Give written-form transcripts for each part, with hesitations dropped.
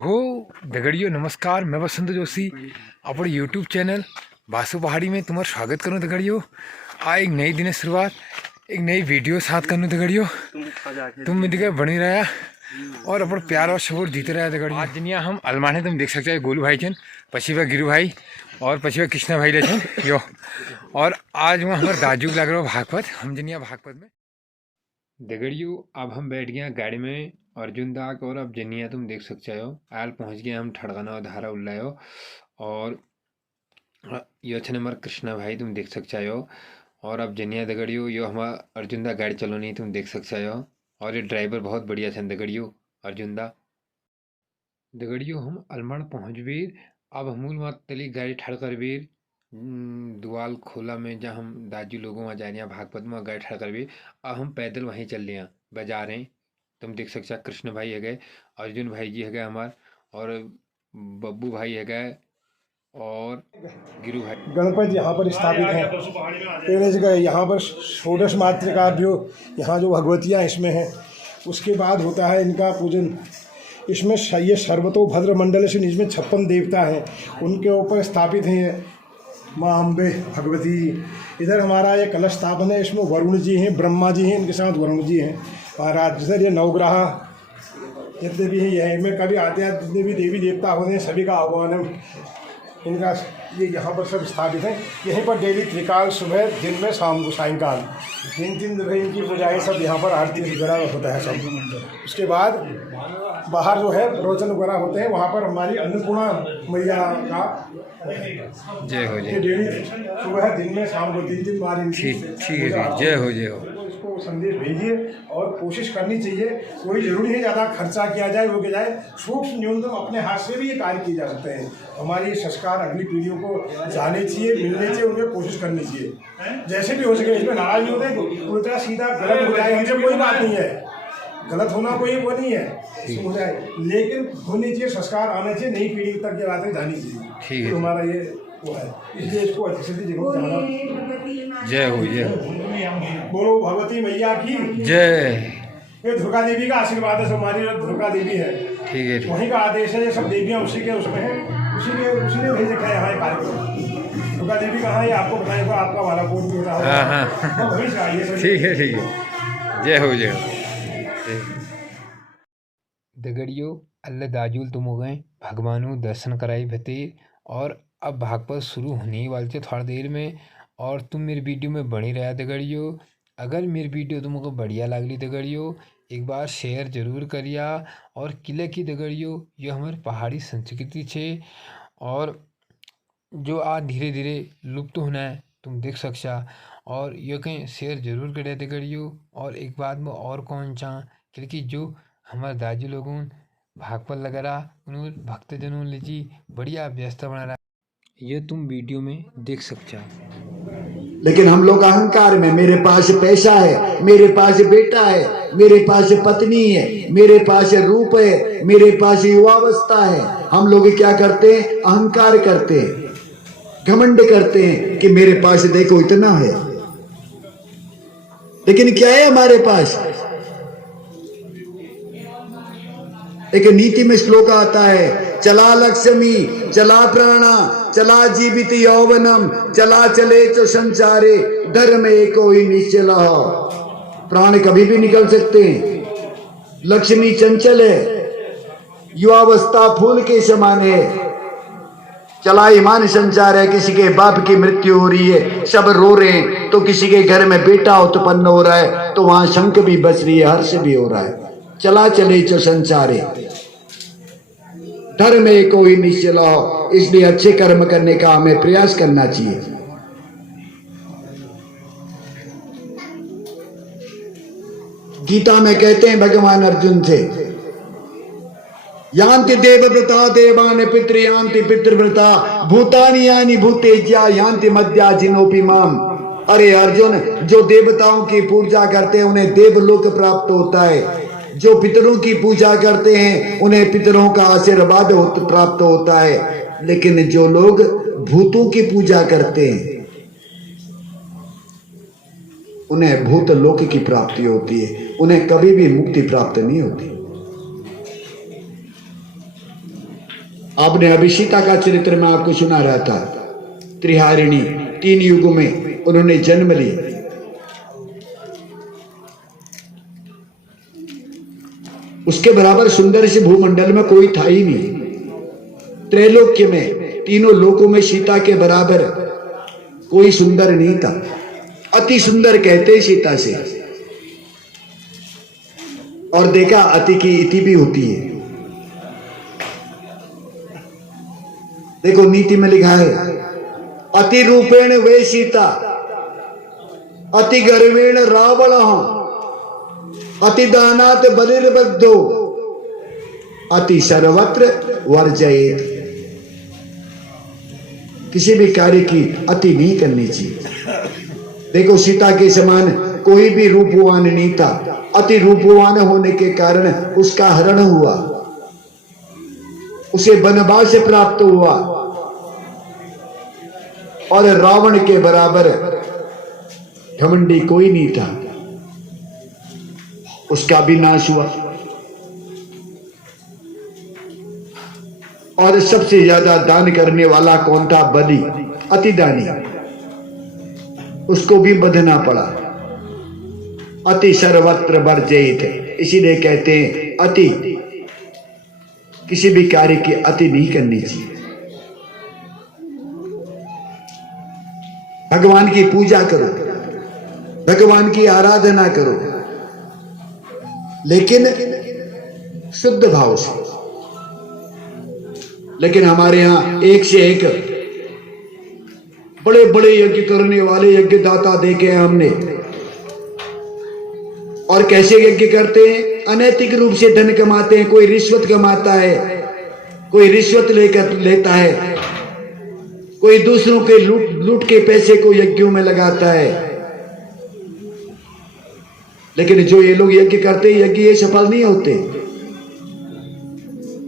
हो दगड़ियों नमस्कार। मैं वसंत जोशी अपने यूट्यूब चैनल बासु पहाड़ी में तुम्हारा स्वागत करूँ दगड़ियों। एक नई दिन शुरुआत एक नई वीडियो साथ करूँ दगड़ियों। तुम मिलकर बनी रहा और अपन प्यार और सपोर्ट जीते रहा दगड़ियों। आज जनिया हम अलमाने तुम देख सकते हो गोलू भाई चन पछिवा गिरू भाई और पछिवा कृष्णा भाई लेचन यो। और आज वहाँ हमारे दाजू लग रहा भागवत हम जनिया भागवत में दगड़ियों। अब हम बैठ गए गाड़ी में अर्जुन दाग और अब जनिया तुम देख सकते हो आल पहुंच गए हम ठड़गाना धारा उल्लायो। और यो छन हमारा कृष्णा भाई तुम देख सकते हो। और अब जनिया दगड़ियो यो हमारा अर्जुन दा गाड़ी चलो नहीं तुम देख सकते हो। और ये ड्राइवर बहुत बढ़िया छन दगड़ियो अर्जुन दा। दगड़ियो हम अलमड़ पहुंच बीर अब हमूल मत तली गाड़ी ठड़ कर बीर दुआल खोला में जहाँ हम दाजू लोगों वहाँ जा रहे हैं भागवत में गाड़ी ठड़ कर बीर अब हम पैदल वहीं चल रहे हैं बाजार हैं। तुम देख सकते हो कृष्ण भाई है गए अर्जुन भाई जी है गए हमार और बब्बू भाई है गए और गिरू भाई। गणपति यहाँ पर स्थापित हैं पहले जगह यहाँ पर षोडश मातृका जो यहाँ जो भगवतियाँ इसमें हैं उसके बाद होता है इनका पूजन। इसमें ये सर्वतो भद्र मंडल से इसमें 56 देवता हैं उनके ऊपर स्थापित हैं माँ अम्बे भगवती। इधर हमारा ये कलश स्थापन है इसमें वरुण जी हैं ब्रह्मा जी हैं इनके साथ वरुण जी हैं महाराज। इधर ये नवग्रह जितने भी हैं यह में कभी आते हैं जितने भी देवी देवता होते हैं सभी का आह्वान इनका ये यहाँ पर सब स्थापित हैं। यहीं पर डेली त्रिकाल सुबह दिन में शाम को सायंकाल 3 जगह इनकी पूजाएँ सब यहाँ पर आरती वगैरह होता है सब। उसके बाद बाहर जो है प्रवचन वगैरह होते हैं वहाँ पर हमारी अन्नपूर्णा मैया का जय हो ये डेली सुबह दिन में शाम को 3 बार ठीक है जय हो जय हो। इसको संदेश भेजिए और कोशिश करनी चाहिए। कोई जरूरी है ज़्यादा खर्चा किया जाए हो के जाए सूक्ष्म न्यूनतम अपने हाथ से भी ये कार्य किए जा सकते हैं। हमारी संस्कार अगली पीढ़ियों को जाने चाहिए मिलने चाहिए उनमें कोशिश करनी चाहिए जैसे भी हो सके। इसमें नाराज नहीं होते उल्टा सीधा गलत हो जाए हमसे कोई बात नहीं है गलत होना कोई वो नहीं है हो जाए लेकिन होनी चाहिए संस्कार आना चाहिए नई पीढ़ी तक ये बातें जानी चाहिए। तो हमारा ये वो है इसलिए इसको अच्छी से जय हो जय हो। बोलो भगवती मैया की जय। ये दुर्गा देवी का आशीर्वाद है हमारी दुर्गा देवी है ठीक है वहीं का आदेश है ये सब देवियाँ उसी के उसमें हैं उसी ने भेज रखा है यहाँ कार्यक्रम। दुर्गा देवी कहाँ है आपको बताएगा आपका वाला बोर्ड भी होता है वहीं से आइए। ठीक है जय हो जय हो। दगड़ियों अल्लाह दाजुल तुम हो गए भगवानों दर्शन कराई भते और अब भागवत शुरू होने ही वाले थे थोड़ा देर में। और तुम मेरी वीडियो में बनी रहा दगड़ियों। अगर मेरी वीडियो तुमको बढ़िया लगली दगड़ियों एक बार शेयर जरूर करिया। और किले की दगड़ियों ये हमारी पहाड़ी संस्कृति छे और जो आज धीरे धीरे लुप्त होना है तुम देख सकता। और ये कहीं शेयर जरूर करे दगड़ियों। और एक बात में और कौन चाह क्योंकि जो हमारे दादी लोगों भागवत वगैरह उन्होंने भक्तजनों लीजी बढ़िया व्यवस्था बना रहा ये तुम वीडियो में देख सकते हो। लेकिन हम लोग अहंकार में मेरे पास पैसा है मेरे पास बेटा है मेरे पास पत्नी है मेरे पास रूप है मेरे पास युवावस्था है। हम लोग क्या करते हैं अहंकार करते हैं घमंड करते हैं कि मेरे पास देखो इतना है। लेकिन क्या है हमारे पास एक नीति में श्लोक आता है चला लक्ष्मी चला प्राणा चला जीवित यौवनम चला चले तो संचारे धर्म एको ही निश्चला। प्राण कभी भी निकल सकते हैं लक्ष्मी चंचल है युवावस्था फूल के समान है चला ईमान संचार है। किसी के बाप की मृत्यु हो रही है सब रो रहे हैं तो किसी के घर में बेटा उत्पन्न हो रहा है तो वहां शंख भी बच रही है हर्ष भी हो रहा है। चला चले तो संसारे धर्म एको ही निश्चला। इसलिए अच्छे कर्म करने का हमें प्रयास करना चाहिए। गीता में कहते हैं भगवान अर्जुन से यान्ति देवव्रता देवान पितृ यान्ति पितृव्रता भूतानि यानि भूतेज्या यान्ति मद्या जिनोपि माम। अरे अर्जुन जो देवताओं की पूजा करते हैं उन्हें देवलोक प्राप्त होता है जो पितरों की पूजा करते हैं उन्हें पितरों का आशीर्वाद प्राप्त होता है। लेकिन जो लोग भूतों की पूजा करते हैं उन्हें भूत लोक की प्राप्ति होती है उन्हें कभी भी मुक्ति प्राप्त नहीं होती। आपने अभी सीता का चरित्र में आपको सुना रहा था। त्रिहारिणी, 3 युगों में उन्होंने जन्म लिया। उसके बराबर सुंदर से भूमंडल में कोई था ही नहीं। त्रैलोक्य में, तीनों लोकों में सीता के बराबर कोई सुंदर नहीं था। अति सुंदर कहते सीता से। और देखा अति की इति भी होती है। देखो नीति में लिखा है, अति रूपेण वे सीता, अति गर्वेण रावण, अति दानात बलिर्बद्धो, अति सर्वत्र वर्जयेत। किसी भी कार्य की अति नहीं करनी चाहिए। देखो सीता के समान कोई भी रूपवान नहीं था। अति रूपवान होने के कारण उसका हरण हुआ, उसे वनवास प्राप्त हुआ, और रावण के बराबर घमंडी कोई नहीं था, उसका भी नाश हुआ। और सबसे ज्यादा दान करने वाला कौन था? बलि, अति दानी, उसको भी बंधना पड़ा। अति सर्वत्र वर्जयित, इसीलिए कहते हैं अति, किसी भी कार्य की अति नहीं करनी चाहिए। भगवान की पूजा करो, भगवान की आराधना करो, लेकिन शुद्ध भाव से। लेकिन हमारे यहां एक से एक बड़े बड़े यज्ञ करने वाले यज्ञदाता देखे हैं हमने। और कैसे यज्ञ करते हैं? अनैतिक रूप से धन कमाते हैं। कोई रिश्वत कमाता है, कोई रिश्वत लेता है, कोई दूसरों के लूट के पैसे को यज्ञों में लगाता है। लेकिन जो ये लोग यज्ञ करते हैं, यज्ञ ये सफल नहीं होते।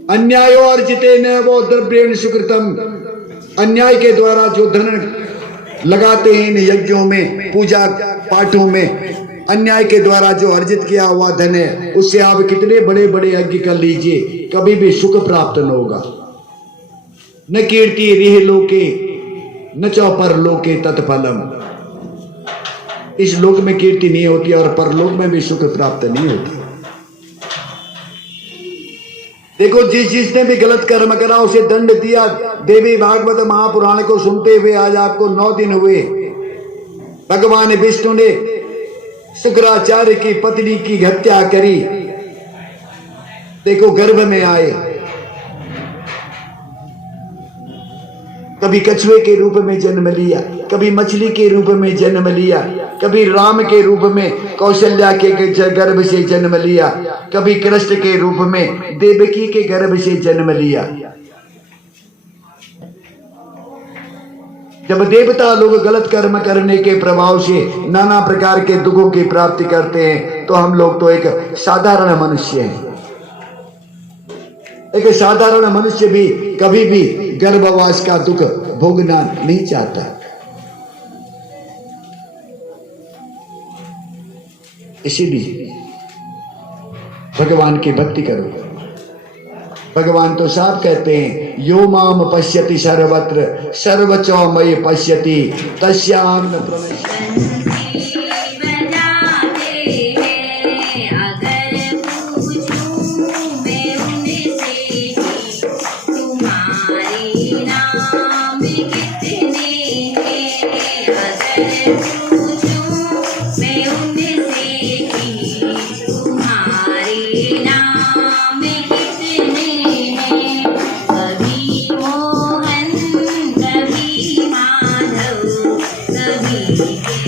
अन्यायो अर्जिते न वो द्रव्येण सुकृतम, अन्याय के द्वारा जो धन लगाते हैं इन यज्ञों में, पूजा पाठों में, अन्याय के द्वारा जो अर्जित किया हुआ धन है, उससे आप कितने बड़े बड़े यज्ञ कर लीजिए, कभी भी सुख प्राप्त न होगा। न कीर्ति रिह लोके न चौपर लोके तत्फलम। इस लोक में कीर्ति नहीं होती और परलोक में भी सुख प्राप्त नहीं होती। देखो जिसने भी गलत कर्म करा उसे दंड दिया। देवी भागवत महापुराण को सुनते हुए आज आपको 9 दिन हुए। भगवान विष्णु ने शुक्राचार्य की पत्नी की हत्या करी। देखो गर्भ में आए, कभी कछुए के रूप में जन्म लिया, कभी मछली के रूप में जन्म लिया, कभी राम के रूप में कौशल्या के गर्भ से जन्म लिया, कभी कृष्ण के रूप में देवकी के गर्भ से जन्म लिया। जब देवता लोग गलत कर्म करने के प्रभाव से नाना प्रकार के दुखों की प्राप्ति करते हैं, तो हम लोग तो एक साधारण मनुष्य हैं। एक साधारण मनुष्य भी कभी भी गर्भवास का दुख भोगना नहीं चाहता। इसीलिए भगवान की भक्ति करो। भगवान तो साफ कहते हैं, यो माम पश्यति सर्वत्र सर्वचो मयि पश्यति तस्याम न प्रवेश। कभी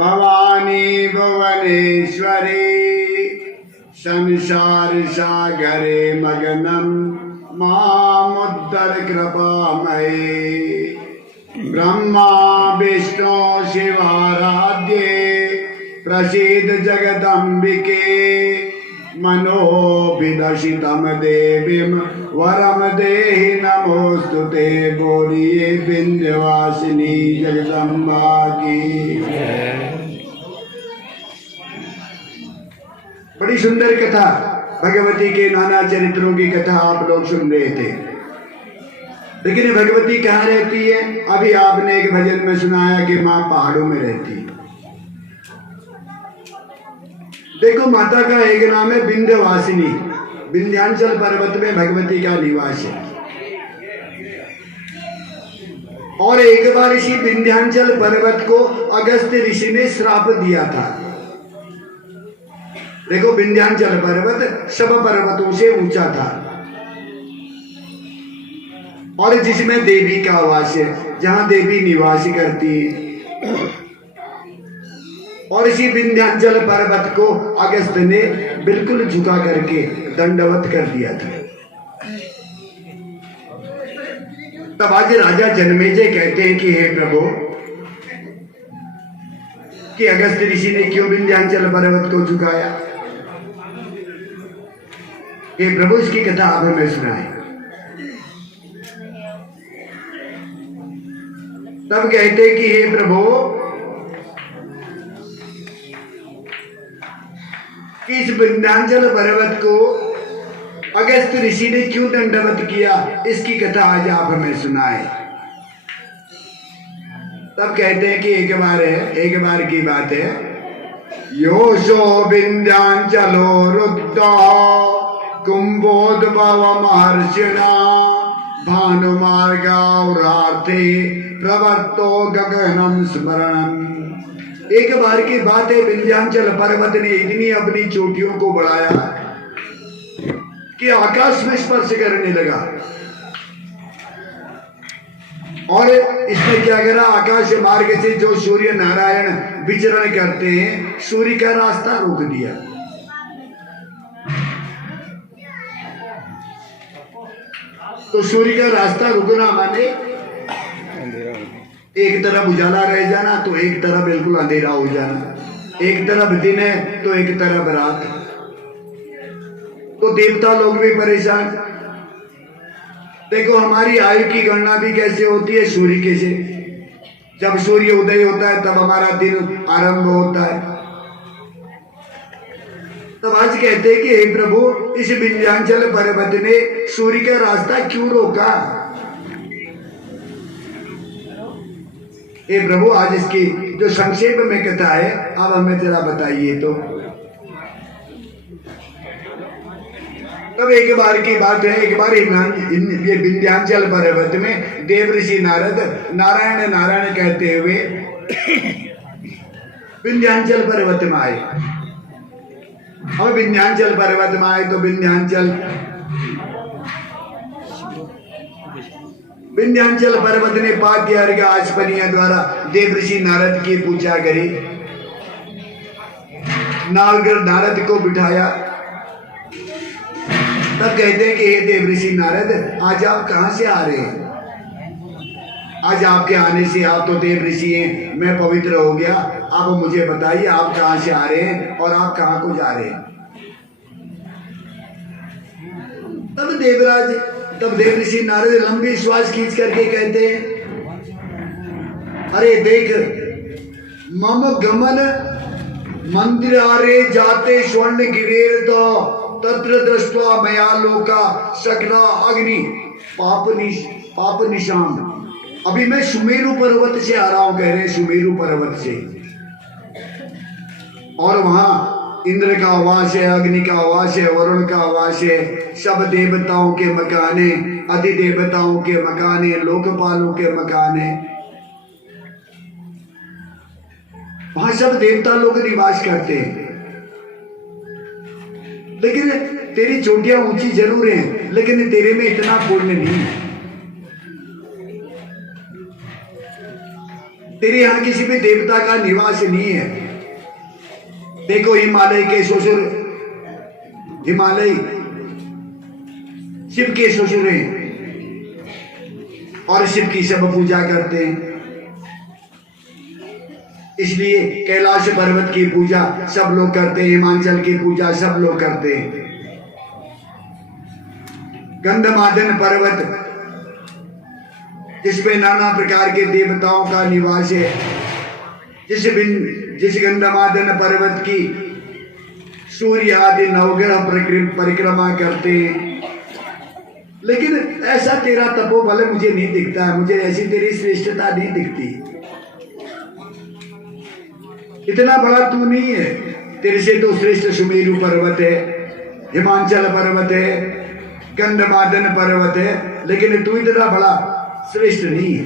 भवानी भुवनेश्वरी संसार सागरे मग्नं मामुद्धर कृपामये ब्रह्मा विष्णु शिवाराध्ये प्रसीद जगदम्बिके मनोभिदशितम देवीम वरम देहि नमोस्तुते। बोलिए विंध्यवासिनी जगदम्बा की। बड़ी सुंदर कथा, भगवती के नाना चरित्रों की कथा आप लोग सुन रहे थे। लेकिन भगवती कहाँ रहती है? अभी आपने एक भजन में सुनाया कि माँ पहाड़ों में रहती है। देखो, माता का एक नाम है विंध्यवासिनी। विंध्याचल पर्वत में भगवती का निवास है। और एक बार इसी विंध्याचल पर्वत को अगस्त्य ऋषि ने श्राप दिया था। देखो, विंध्याचल पर्वत सब पर्वतों से ऊंचा था और जिसमें देवी का आवास है, जहां देवी निवास करती है। और इसी विंध्याचल पर्वत को अगस्त्य ने बिल्कुल झुका करके दंडवत कर दिया था। तब आज राजा जन्मेजय कहते हैं कि हे प्रभु, कि अगस्त्य ऋषि ने क्यों विंध्याचल पर्वत को झुकाया? हे प्रभु, इसकी कथा आप हमें सुनाए। तब कहते कि हे प्रभु, कि इस विंध्याचल पर्वत को अगस्त्य ऋषि ने क्यों दंडवत किया, इसकी कथा आज आप हमें सुनाए। तब कहते हैं कि एक बार की बात है। योशो विंध्याचलो रुद्धा कुंभोद्भव महर्षिणा भानुमार्गावरार्थे प्रवर्तो गगनम स्मरणम। एक बार की बात है, विंध्याचल पर्वत ने इतनी अपनी चोटियों को बढ़ाया कि आकाश में स्पर्श करने लगा। और इसने क्या करा? आकाश मार्ग से जो सूर्य नारायण विचरण करते हैं, सूर्य का रास्ता रोक दिया। तो सूर्य का रास्ता रुकना माने एक तरफ उजाला रह जाना, तो एक तरफ बिल्कुल अंधेरा हो जाना। एक तरफ दिन है तो एक तरफ रात। तो देवता लोग भी परेशान। देखो, हमारी आयु की गणना भी कैसे होती है? सूर्य के से। जब सूर्य उदय होता है तब हमारा दिन आरंभ होता है। तब आज कहते हैं कि हे प्रभु, इस विंध्याचल पर्वत ने सूर्य का रास्ता क्यों रोका? हे प्रभु, आज इसकी जो संक्षेप में कथा है, अब हमें जरा बताइए। तो तब एक बार की बात है, एक बार ये विंध्याचल पर्वत में देव ऋषि नारद नारायण नारायण कहते हुए विंध्याचल पर्वत में आए। और विंध्याचल पर्वत में आए तो विंध्याचल पर्वत ने पाद्य अर्घ आचमनिया द्वारा देव ऋषि नारद की पूजा करी। नारद को बिठाया। तब कहते हैं कि हे देव ऋषि नारद, आज आप कहां से आ रहे हैं? आज आपके आने से, आप तो देव ऋषि हैं, मैं पवित्र हो गया। आप मुझे बताइए, आप कहां से आ रहे हैं और आप कहां को जा रहे हैं? तब देव ऋषि नारद लंबी श्वास खींच करके कहते हैं, अरे देख, मम गमन मंदिर आरे जाते स्वर्ण गिरेर तो तत्र दृष्टवा मया लोका सकला अग्नि पाप निशान। अभी मैं सुमेरु पर्वत से आ रहा हूं, कह रहे सुमेरु पर्वत से। और वहां इंद्र का आवास है, अग्नि का आवास है, वरुण का आवास है, सब देवताओं के मकान है, अधिदेवताओं के मकान है, लोकपालों के मकान है। वहां सब देवता लोग निवास करते हैं। लेकिन तेरी चोटियां ऊंची जरूर हैं, लेकिन तेरे में इतना पुण्य नहीं है। तेरे यहां किसी भी देवता का निवास नहीं है। देखो, हिमालय के ससुर, हिमालय शिव के ससुर हैं और शिव की सब पूजा करते हैं। इसलिए कैलाश पर्वत की पूजा सब लोग करते हैं, हिमाचल की पूजा सब लोग करते हैं। गंधमादन पर्वत जिसपे नाना प्रकार के देवताओं का निवास है, जिस गंधमादन पर्वत की सूर्य आदि नवग्रह परिक्रमा करते हैं। लेकिन ऐसा तेरा तपोबल मुझे नहीं दिखता है, मुझे ऐसी तेरी श्रेष्ठता नहीं दिखती। इतना बड़ा तू नहीं है, तेरे से तो श्रेष्ठ सुमेरु पर्वत है, हिमाचल पर्वत है, गंधमादन पर्वत है, लेकिन तू इतना बड़ा श्रेष्ठ नहीं है।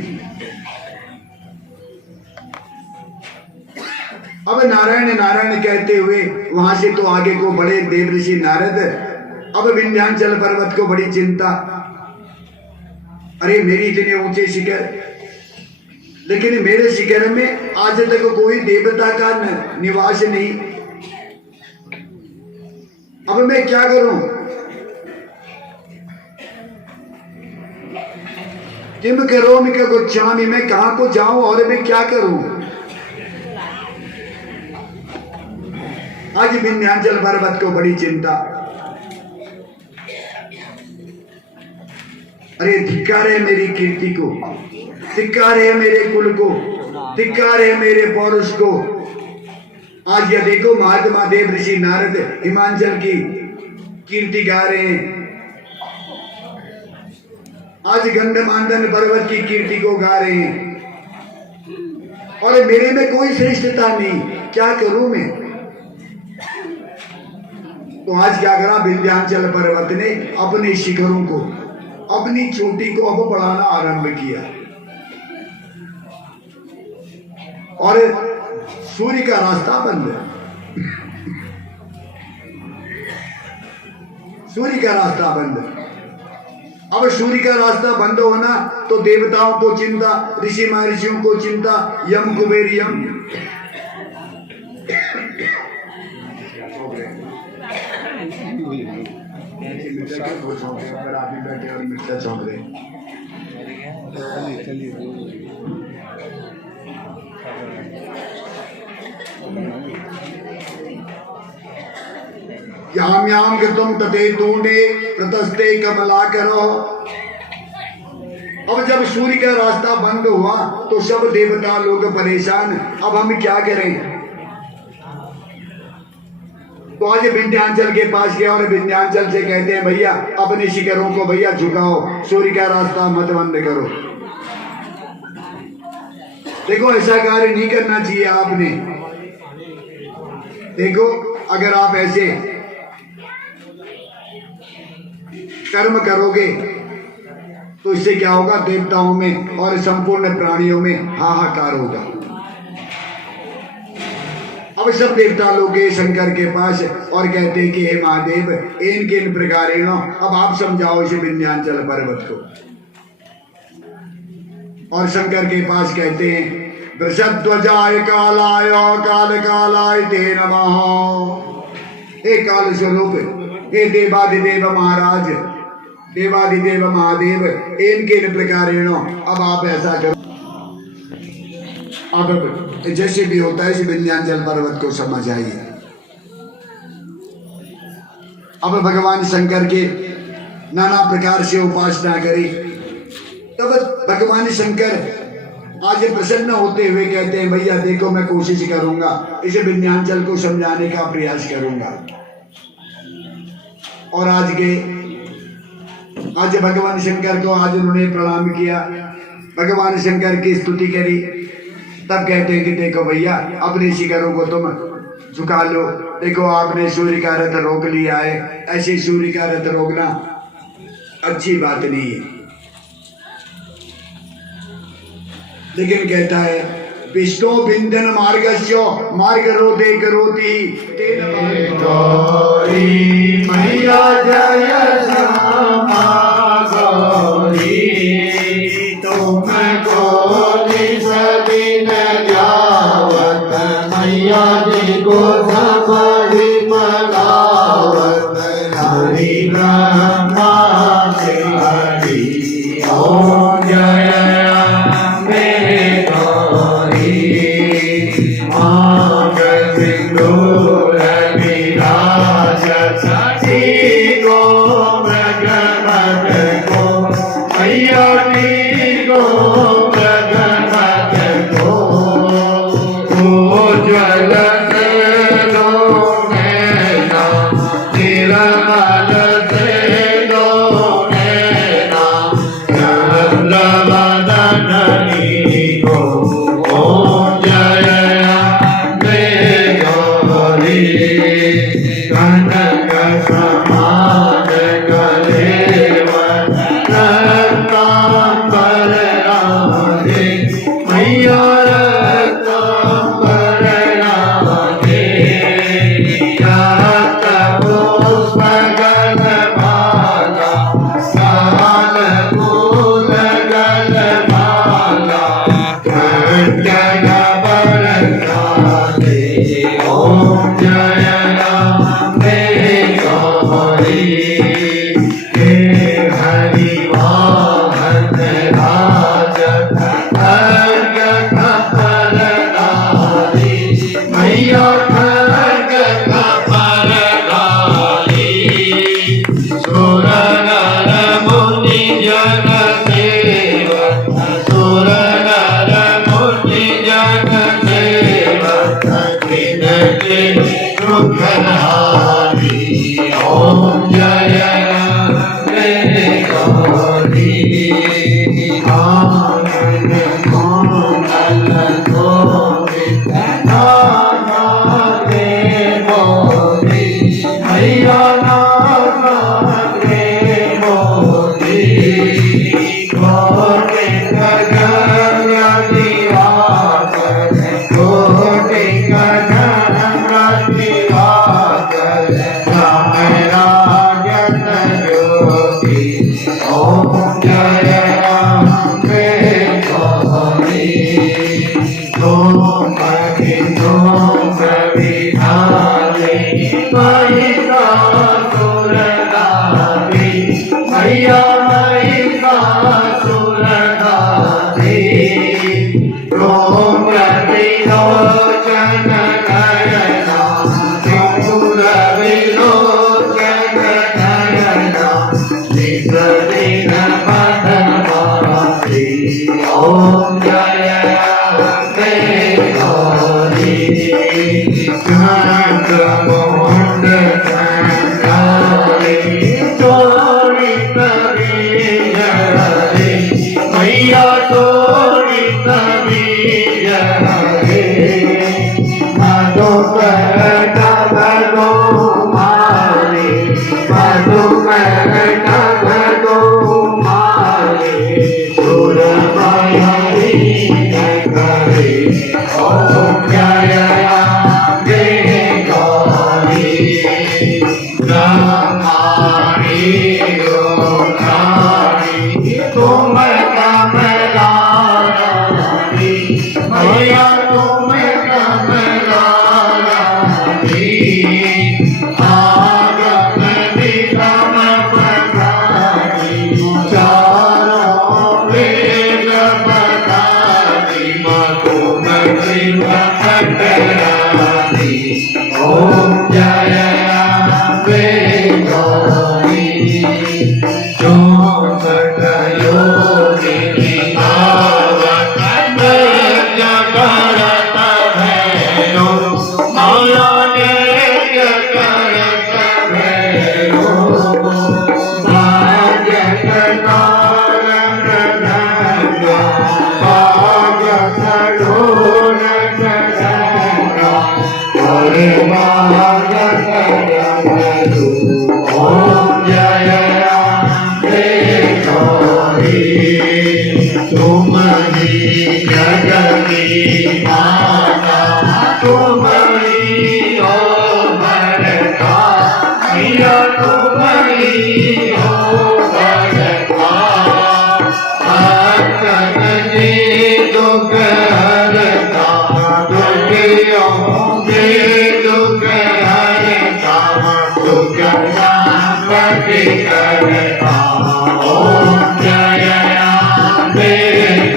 अब नारायण नारायण कहते हुए वहां से तो आगे को बड़े देव ऋषि नारद। अब विंध्याचल पर्वत को बड़ी चिंता, अरे मेरी इतने ऊंचे शिखर, लेकिन मेरे शिखर में आज तक कोई देवता का निवास नहीं। अब मैं क्या करूं? किम करो मिका गोच्छामी, मैं कहां को जाऊं और मैं क्या करूं? आज विंध्याचल पर्वत को बड़ी चिंता। अरे धिक्कार है मेरी कीर्ति को, धिक्कार है मेरे कुल को, धिक्कार है मेरे पौरुष को। आज यह देखो महात्मा देव ऋषि नारद हिमाचल की कीर्ति गा रहे हैं, आज गंधमादन पर्वत की कीर्ति को गा रहे हैं, और मेरे में कोई श्रेष्ठता नहीं। क्या करूं मैं? तो आज क्या करा, विंध्याचल पर्वत ने अपने शिखरों को, अपनी चोटी को अब बढ़ाना आरंभ किया, और सूर्य का रास्ता बंद है। सूर्य का रास्ता बंद। अब सूर्य का रास्ता बंद होना तो देवताओं को चिंता, ऋषि महर्षियों को चिंता, यम कुबेर यम। आप ही बैठे और मिर्चा चौंक रहे। याम याम तुम तते तूने प्रतस्ते कमला करो। अब जब सूर्य का रास्ता बंद हुआ तो सब देवता लोग परेशान, अब हम क्या करें? तो आज विंध्याचल के पास गया और विंध्याचल से कहते हैं भैया अपने शिखरों को भैया झुकाओ, सूर्य का रास्ता मत बंद करो। देखो ऐसा कार्य नहीं करना चाहिए आपने। देखो अगर आप ऐसे कर्म करोगे तो इससे क्या होगा, देवताओं में और संपूर्ण प्राणियों में हाहाकार होगा। अब सब देवता लोग गए शंकर के पास और कहते हैं कि हे महादेव इन किन प्रकारेण, अब आप समझाओ इसे विंध्याचल पर्वत को। और शंकर के पास कहते हैं वृषध्वजाय कालाय काल कालाय ते नमः। हे काल स्वरूप, हे देवादिदेव महाराज, देवादिदेव महादेव इन किन प्रकारेण, अब आप ऐसा करो। अब जैसे भी होता है इस विंध्याचल पर्वत को समझ आइए। अब भगवान शंकर के नाना प्रकार से उपासना करी, तब भगवान शंकर आज प्रसन्न होते हुए कहते हैं भैया देखो मैं कोशिश करूंगा, इसे विंध्याचल को समझाने का प्रयास करूंगा। और आज भगवान शंकर को आज उन्होंने प्रणाम किया, भगवान शंकर की स्तुति करी। तब कहते हैं कि देखो भैया अपने शिखरों को तुम झुका लो। देखो आपने सूर्य का रथ रोक लिया है, ऐसे सूर्य का रथ रोकना अच्छी बात नहीं है। लेकिन कहता है विष्णु बिंदन मार्गस्यो मार्ग रोधे करोति तेन मैया जय श्यामा गौरी तुम गोरी सदिन जावत मैया जी को सबरी मनावत हरि ब्रह्मा हरि ओम जय दुखहारी ओम जय अम्बे गौरी आनंद मंगल गोविंद नाथ रे मोरी मैया नाथ रे मोरी गोविंद गंगनी वाकर गोविंद गंगनी वाकर राम राजन ज्योति ओम जय अम्बे गौरी ओम अभिनो प्रविधाने महिषासुरनारी मैया महिषासुरनारी ओम प्रविलोचन नयना सिंदूर विलोचन नयना निगदिन पद्मावती ओम जय अम्बे गौरी मोहन संगारी तोरी तभी जरे मैया तोरी तभी जरे मधु करता भगो मारे मधु करता भगो मारे सुर मायारी करे ओम जय अम्बे गौरी ब्रह्माणी योगाणी तुम कमलारानी मैया तुम कमलारानी आगम निगम पधारी चारों वेद पधारी तुम शिव पटरानी ओम जय अम्बे गौरी चौसठ योगिनी भावत जगरत भैरो माया जगरत भैरो भाजत कारण धन्या भाजत ढोलक धन्या हरे भागत जगरु ओम जय अम्बे गौरी तुम ही जगती माता तुम ही हो भरता मैया तुम ही हो भरता भक्तन जी दुख हरता दुखियों के दुख हरता दुख नापति करता ओम जय अम्बे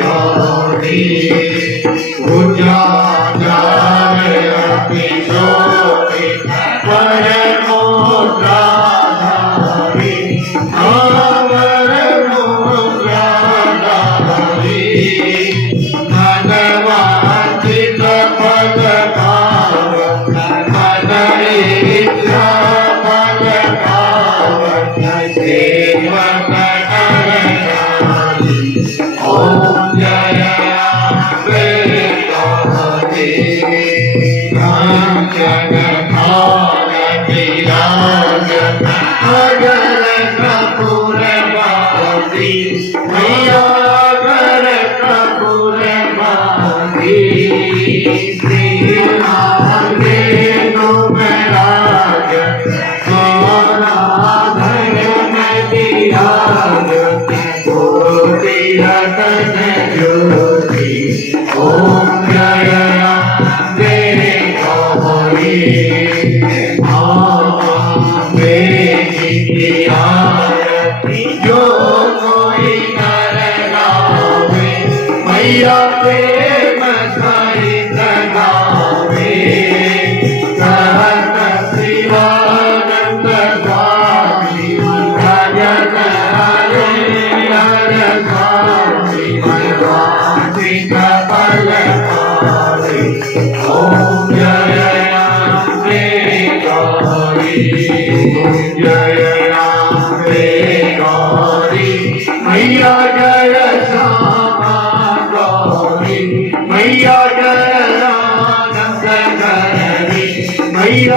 गौरी उजागर अति शोभित परमोद्रा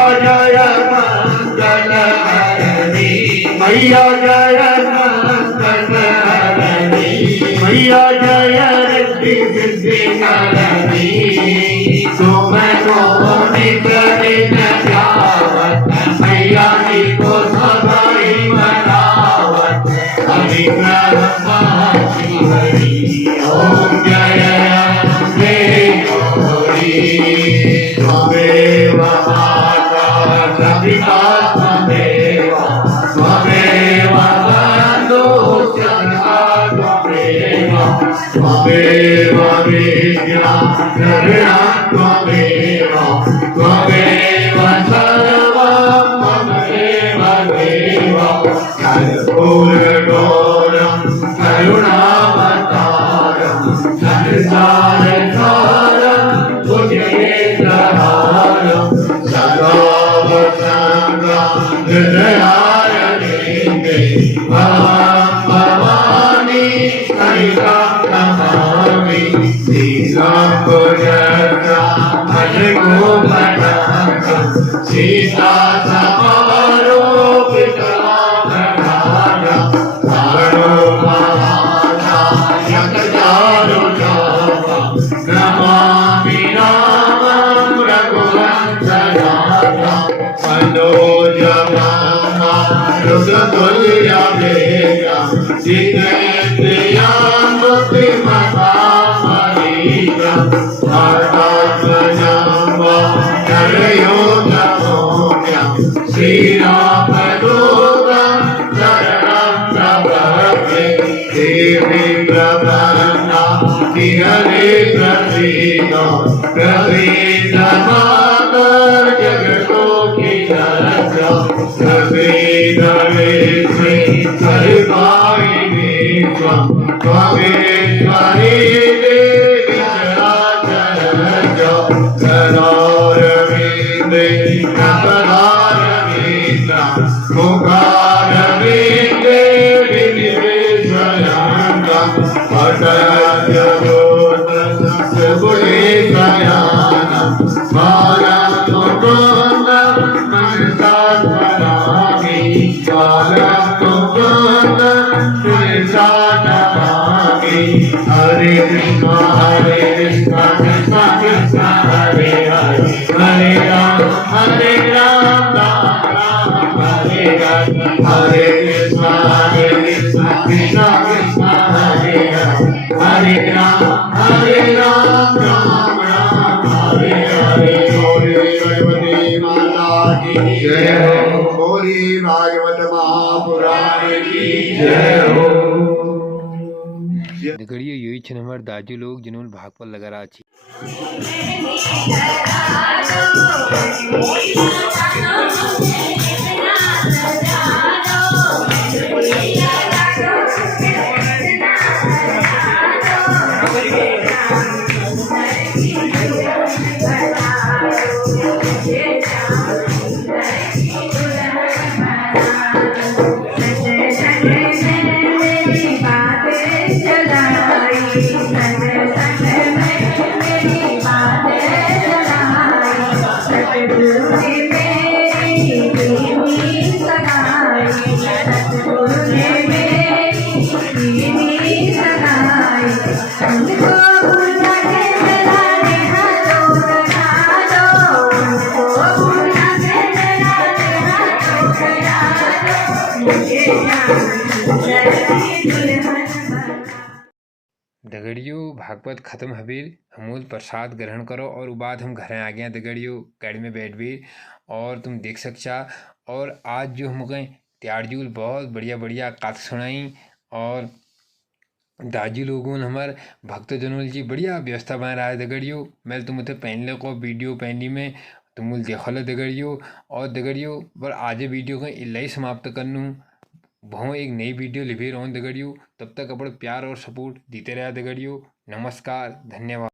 मैया जय मंगल हरणी मैया जय मंगल हरणी मैया जय रिद्धि सिद्धि करणी तुम को नित दिन ध्यावत मैया जी को सदाई मनावत हरि ब्रह्मा हरि ओम जय अम्बे गौरी त्वमेव माता च पिता त्वमेव त्वमेव बन्धु च त्वमेव त्वमेव विद्या द्रविणा त्वमेव त्वमेव सर्वं त्वमेव देव कर्पूरगौरं करुणावतारं संसारसारं भुजगेन्द्रहारं सदा वसन्तं हृदयारविन्दे भवानी सहितं नमामि श्रीराम भजगोपटं सीता समारोपितवाभरणं कारणो महानायकचारुचापं नमामि रामं रघुवंशनाथं मनोजवं जितेन्द्रियां बुद्धिमतां श्रीरामदूतं शरणं प्रपद्ये देवी प्रपन्ना हरे प्रसीदो प्रसीदमातर जगतोऽखिलस्य प्रसीदमे श्री हरिभायिनी त्वं त्वमेश्वरी देवी चराचरज करारविन्दे कपदारविन्दं मुखारविन्दे विनिवेशयन्तं पटत्यलोचनस्य गुणेशयानं बालं मुकुन्दं मनसा स्मरामि बालं मुकुन्दं मनसा नमामि हरे कृष्ण कृष्ण कृष्ण हरे हरे हरे राम राम राम हरे हरे हरे कृष्ण कृष्ण कृष्ण हरे हरे हरे राम राम राम हरे हरे बोले भगवती माता की जय हो बोली भागवत महापुराण की जय हो दगड़ियों यही छन हमारे दाजू लोग जिन्होंने भाग पर लगा रहा छी दगड़ियों भागवत खत्म हबीर हमूल प्रसाद ग्रहण करो और बाद हम घर आ गए दगड़ियों गाड़ी में बैठ भी और तुम देख सकचा और आज जो हम गए त्यारजूल बहुत बढ़िया बढ़िया कथा सुनाई और दाजी लोगों ने हमारे भक्तजनों जी बढ़िया व्यवस्था बना रहा है दगड़ियों मैं तुम उसे पहनले को वीडियो पहनी में तुम देखो दगड़ियों और दगड़ियों पर आज वीडियो को इल्ला ही समाप्त करनू बहु एक नई वीडियो लिखे रहो दगड़ियों तब तक अपना प्यार और सपोर्ट देते रहा दगड़ियों नमस्कार धन्यवाद।